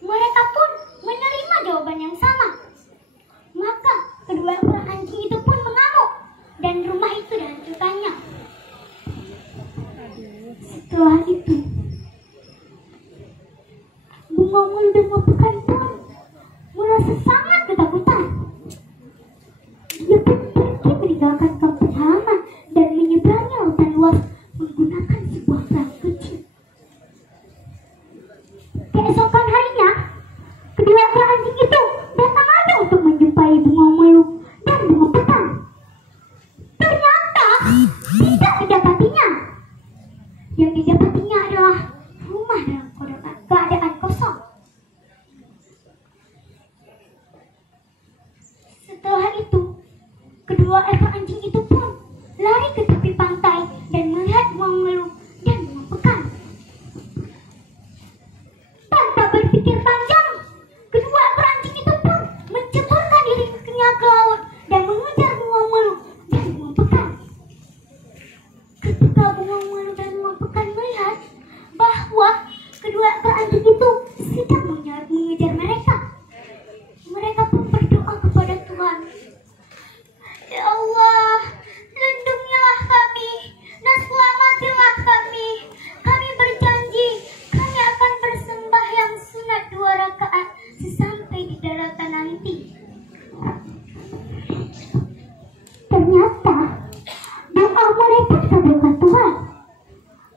Mereka pun menerima jawaban yang sama. Maka kedua ekor anjing itu pun Kedua ekor anjing itu pun lari ke tepi pantai dan melihat beruang meluk dan beruang pekan. Tanpa berpikir panjang, kedua ekor anjing itu pun menceburkan dirinya ke laut dan mengejar beruang meluk dan beruang pekan. Ketika beruang meluk dan beruang pekan melihat bahwa kedua ekor anjing itu sedang mengejar mereka, mereka pun berdoa kepada Tuhan. Ya Allah, lindungilah kami dan selamatilah kami. Kami berjanji kami akan bersembahyang sunat 2 rakaat sesampai di daratan nanti. Ternyata doa mereka dikabulkan Tuhan.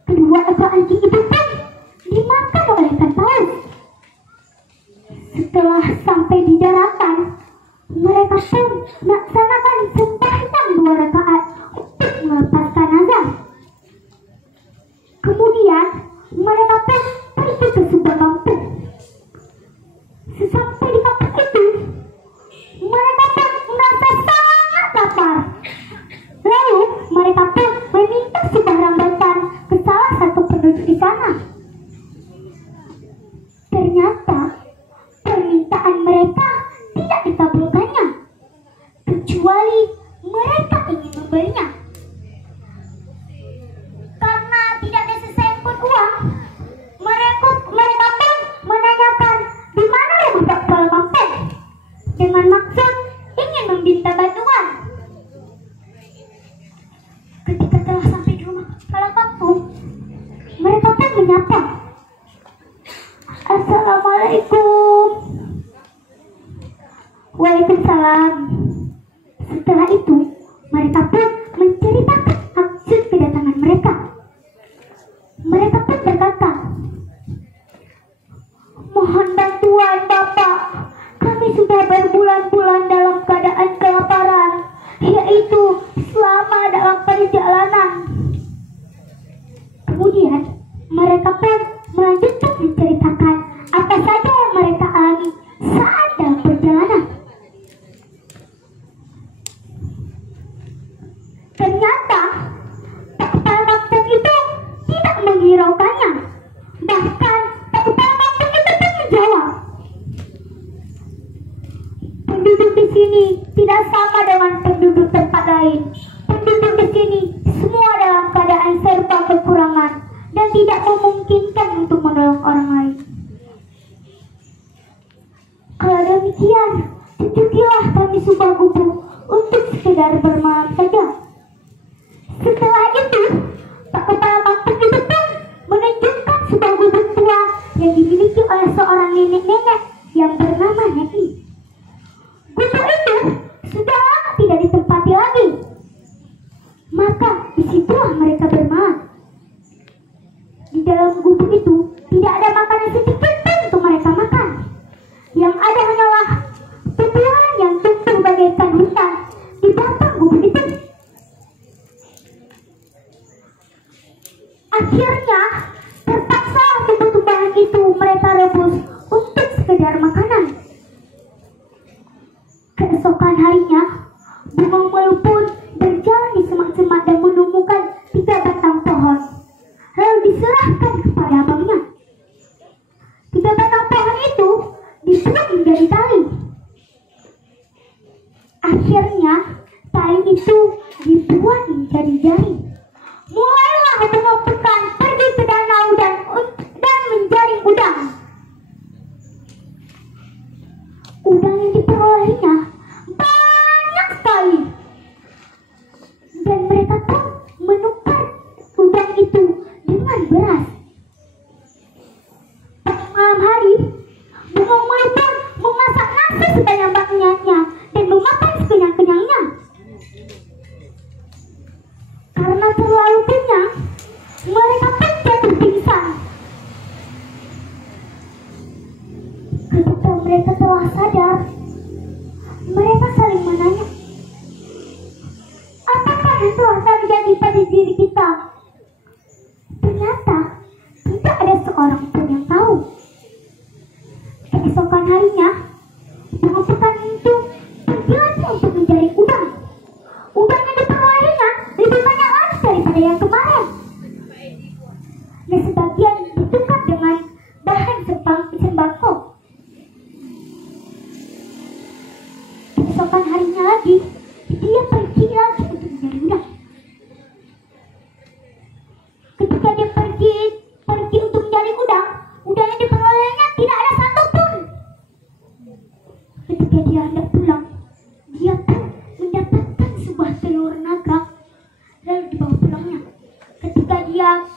Kedua ekor anjing itu pun dimakan oleh ikan paus. Setelah sampai di daratan, mereka pun melaksanakan sembahyang 2 rakaat untuk melepaskan azab. Kemudian mereka pun pergi ke sebuah kampung. Sesampai di kampung itu, mereka pun merasa sangat lapar. Lalu mereka pun meminta sebuah rambutan ke salah satu penduduk di sana. Ternyata permintaan mereka tidak dikabulkannya, kecuali mereka ingin membelinya. Karena tidak ada sesajen pun uang, mereka pun menanyakan di mana rumah kepala kampung dengan maksud ingin meminta bantuan. Ketika telah sampai di rumah kepala kampung, mereka pun menyapa, "Assalamualaikum." Waalaikumsalam. Setelah itu, mereka pun menceritakan maksud kedatangan mereka. Mereka pun berkata, "Mohon bantuan Bapak, kami sudah berbulan-bulan dalam keadaan kelaparan, yaitu selama dalam perjalanan." Kemudian, mereka pun melanjutkan menceritakan apa saja yang mereka alami saat dalam perjalanan. Ternyata kepala kampung itu tidak menghiraukannya. Bahkan kepala kampung itu pun menjawab, "Penduduk di sini tidak sama dengan penduduk tempat lain. Penduduk di sini semua dalam keadaan serba kekurangan dan tidak memungkinkan untuk menolong orang lain. Kalau demikian, tunjukilah kami sebuah gubuk untuk sekedar bermalam saja." Setelah itu, Pak Kepala Kampung itu pun menunjukkan sebuah gubuk tua yang dimiliki oleh seorang nenek-nenek yang bernama Neti. Gubuk itu sudah lama tidak ditempati lagi. Maka disitulah mereka bermalam. Di dalam gubuk itu tidak ada makanan sedikit pun untuk mereka makan. Yang ada hanyalah tumbuhan yang tumbuh bagaikan hutan di batang gubuk itu. Akhirnya terpaksa tumbuh-tumbuhan itu mereka rebus untuk sekedar makanan. Keesokan harinya, Bumong Melu pun berjalan di semak-semak dan menemukan 3 batang pohon, lalu diserahkan kepada abangnya. 3 batang pohon itu dibuat menjadi tali. Akhirnya tali itu dibuat menjadi jaring. Mulailah beruang pekan pergi ke danau dan menjaring udang. Udang yang diperolehnya banyak sekali, dan mereka pun menukar udang itu dengan beras. Pada malam hari, Bumong Melu pun memasak nasi sebanyak-banyaknya dan memakan sekenyang-kenyangnya. Karena terlalu kenyang, mereka pun jatuh pingsan. Ketika mereka telah sadar, lagi, dia pergi lagi untuk mencari udang. Ketika dia pergi untuk mencari udang, udang yang diperolehnya tidak ada satupun. Ketika dia hendak pulang, dia pun mendapatkan sebuah telur naga, lalu dibawa pulangnya. Ketika dia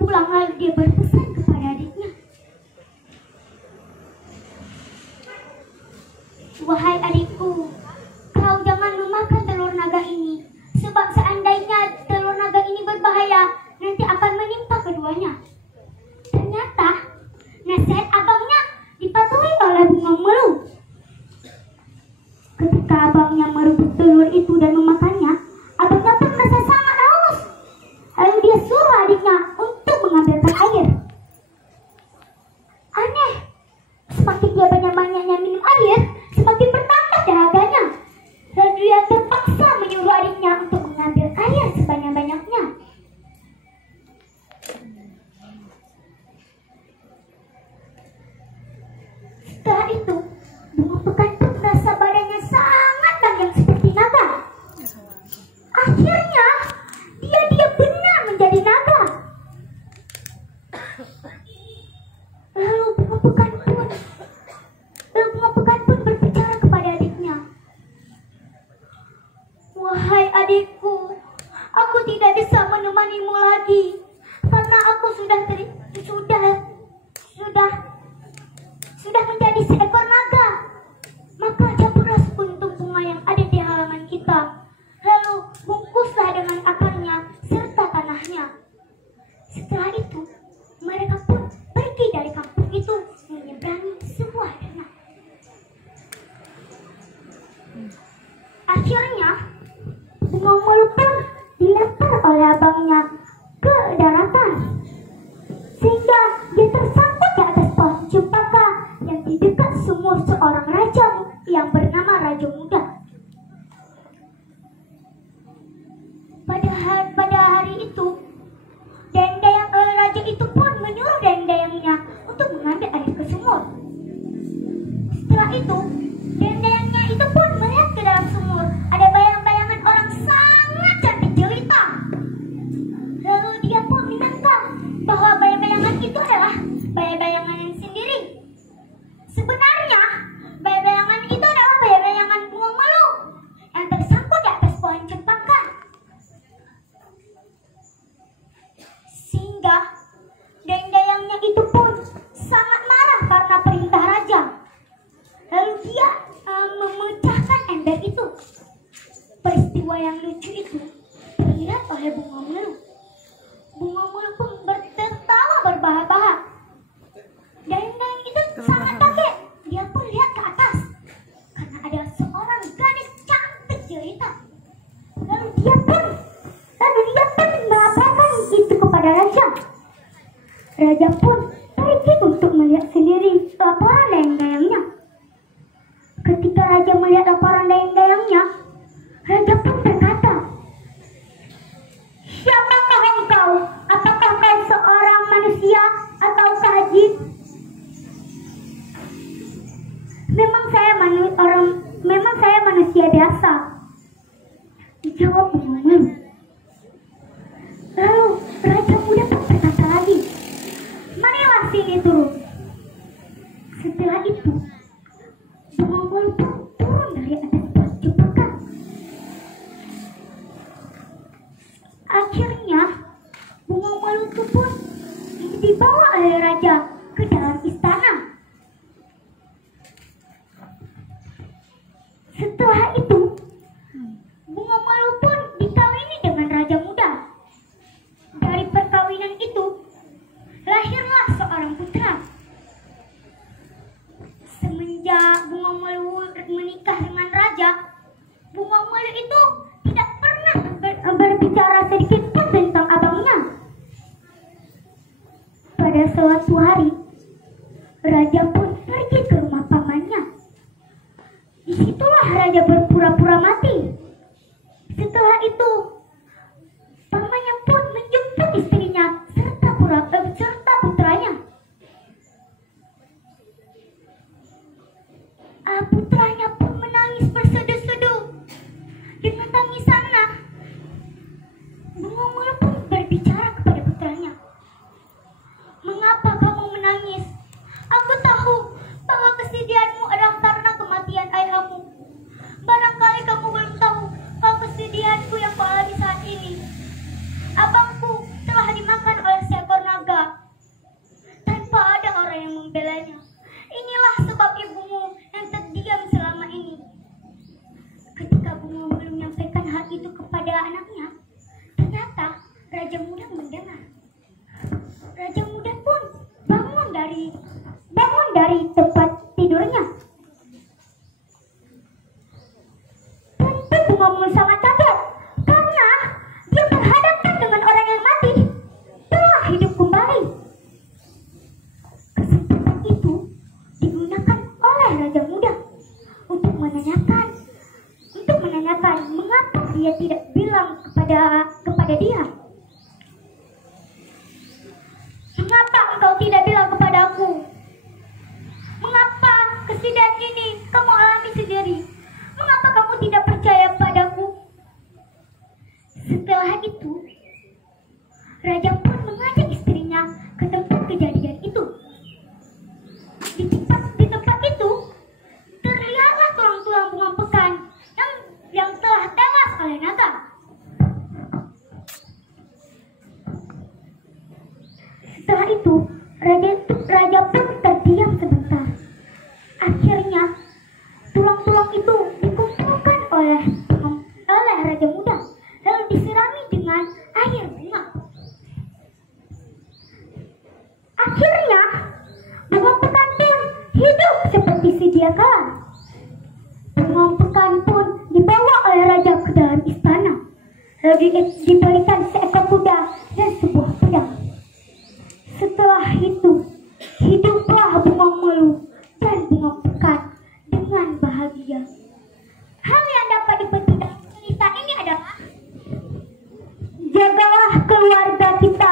pulang, lalu dia berpesan kepada adiknya, "Wahai adikku, kau jangan memakan telur naga ini, sebab seandainya telur naga ini berbahaya, nanti akan menimpa keduanya." Ternyata nasihat abangnya dipatuhi oleh bunga melu. Ketika abangnya merebut telur itu dan memakannya, abangnya pun merasa sangat haus. Lalu dia suruh adiknya untuk mengambilkan air. Aneh, semakin dia banyak-banyaknya minum air, semakin bertambah dahaganya. Lalu dia terpaksa menyuruh adiknya untuk mengambil air sebanyak-banyaknya. Setelah itu, bunga pekan pun merasa badannya sangat panjang seperti naga. Akhirnya, dia benar menjadi naga. Lalu bunga pekan pun berbicara kepada adiknya, "Wahai adikku, aku tidak bisa menemanimu lagi karena aku sudah menjadi seekor naga. Maka campurlah sekuntum bunga yang ada di halaman kita, lalu bungkuslah dengan akarnya serta tanahnya." Setelah itu, mereka pun pergi dari kampung itu menyeberangi sebuah danau. Akhirnya, bunga melu pun dilempar oleh abangnya ke daratan, sehingga dia tersangkut di atas pohon cempaka yang di dekat sumur seorang raja yang bernama Raja Muda. Pada hari itu, raja itu pun menyuruh dayang-dayangnya untuk mengambil air ke sumur. Setelah itu, dayang-dayangnya itu pun melihat ke dalam sumur ada bayang-bayangan orang sangat cantik jelita. Lalu dia pun menyangka bahwa bayang-bayangan itu adalah bayang-bayangan sendiri. Sebenarnya, bayang-bayangan itu adalah bayang-bayangan bunga melu yang tersangkut di atas pohon cempaka. Sehingga dayang-dayangnya itu pun sangat marah karena perintah raja. Lalu dia memecahkan ember itu. Peristiwa yang lucu itu terlihat oleh bunga melu. Bunga melu pun tertawa berbahak-bahak. Dayang-dayang itu sangat kaget. Dia pun lihat ke atas karena ada seorang gadis cantik jelita. Lalu dia pun melaporkan itu kepada raja. Raja pun pergi untuk melihat sendiri laporan dayang-dayangnya. Ketika raja melihat laporan dayang-dayangnya, raja pun berkata, "Siapakah engkau? Apakah kau seorang manusia ataukah jin?" Memang saya manusia biasa," dijawab bunga melu. Lalu Raja Muda pun berkata lagi, "Marilah sini turun." Setelah itu, bunga melu pun turun dari atas pohon cempaka. Akhirnya, bunga melu itu pun dibawa oleh raja ke dalam istana. Setelah itu, bunga melu pun dikawini dengan Raja Muda. Dari perkawinan itu, lahirlah seorang putra. Semenjak bunga melu menikah dengan raja, bunga melu itu tidak pernah berbicara sedikit pun tentang abangnya. Pada suatu hari, raja pun pergi ke rumah pamannya. Disitulah raja berpura-pura mati. Setelah itu, pamannya pun menjemput istrinya serta putranya. Putranya pun menangis bersedu-sedu Raja Muda mendengar. Raja Muda pun bangun dari tempat tidurnya. Tentu Bunga Mulu sangat kaget karena dia berhadapan dengan orang yang mati telah hidup kembali. Kesempatan itu digunakan oleh Raja Muda untuk menanyakan mengapa dia tidak bilang kepada dia. Mengapa engkau tidak bilang kepadaku? Mengapa kesedihan ini kamu alami sendiri? Mengapa kamu tidak percaya padaku? Setelah itu, raja pun mengajak istrinya ke tempat kejadian itu. Di tempat itu, terlihatlah tulang-tulang bunga pekan yang telah tewas oleh naga. Setelah itu, raja pun terdiam sebentar. Akhirnya, tulang-tulang itu dikumpulkan oleh Raja Muda, lalu disirami dengan air bunga. Akhirnya, bunga pekan pun hidup seperti sedia kala. Bunga pekan pun dibawa oleh raja ke dalam istana, lalu diberikan seekor kuda dan sebuah pedang. Setelah itu, hiduplah Bunga Mulu dan Bunga Pekan dengan bahagia. Hal yang dapat dipetik dari cerita ini adalah jagalah keluarga kita